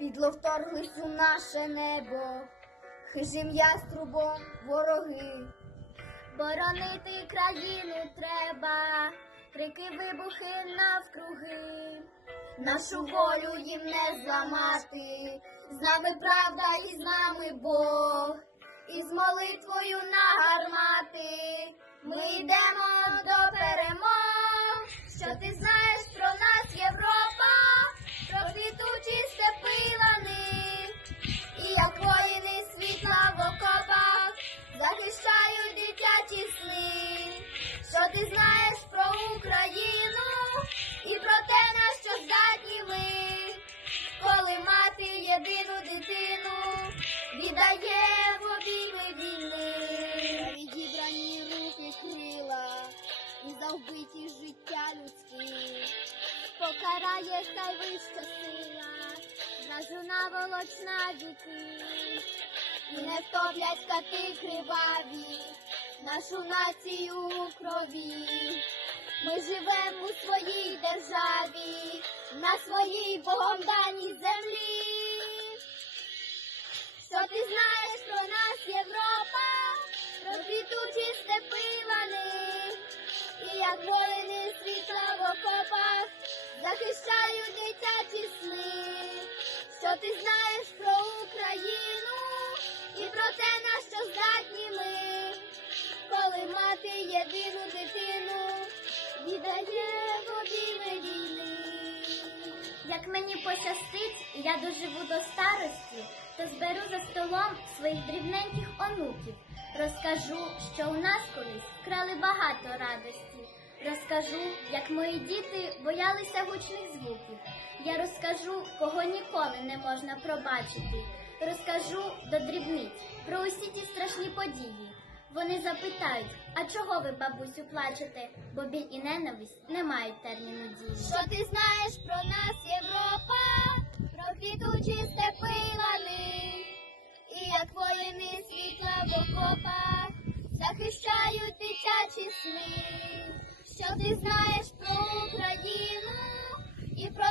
Підло вторглись у наше небо, хижим яструбом вороги. Боронити країну треба, крики вибухи навкруги. Нашу волю їм не зламати, з нами правда і з нами Бог. І з молитвою на гармати ми йдемо до єдину дитину віддає в обійми війни. Відібрані руки крила і завбиті життя людські. Покарає хай вища сила, зажуна волочна діти. І не втоплять кати криваві, нашу націю у крові. Ми живемо у своїй державі, на своїй Богом даній землі. Що ти знаєш про нас, Європа, про степи вони, і як воїни світла в окопах захищають дитячі сни. Що ти знаєш про Україну і про те, мені пощастить, я доживу до старості, то зберу за столом своїх дрібненьких онуків. Розкажу, що у нас колись вкрали багато радості. Розкажу, як мої діти боялися гучних звуків. Я розкажу, кого ніколи не можна пробачити. Розкажу до дрібниць про усі ті страшні події. Вони запитають, а чого ви, бабусю, плачете? Бо біль і ненависть не мають терміну дії. Що ти знаєш про нас, Європа, світла в окопах захищають дитячі сни. Що ти знаєш про Україну і про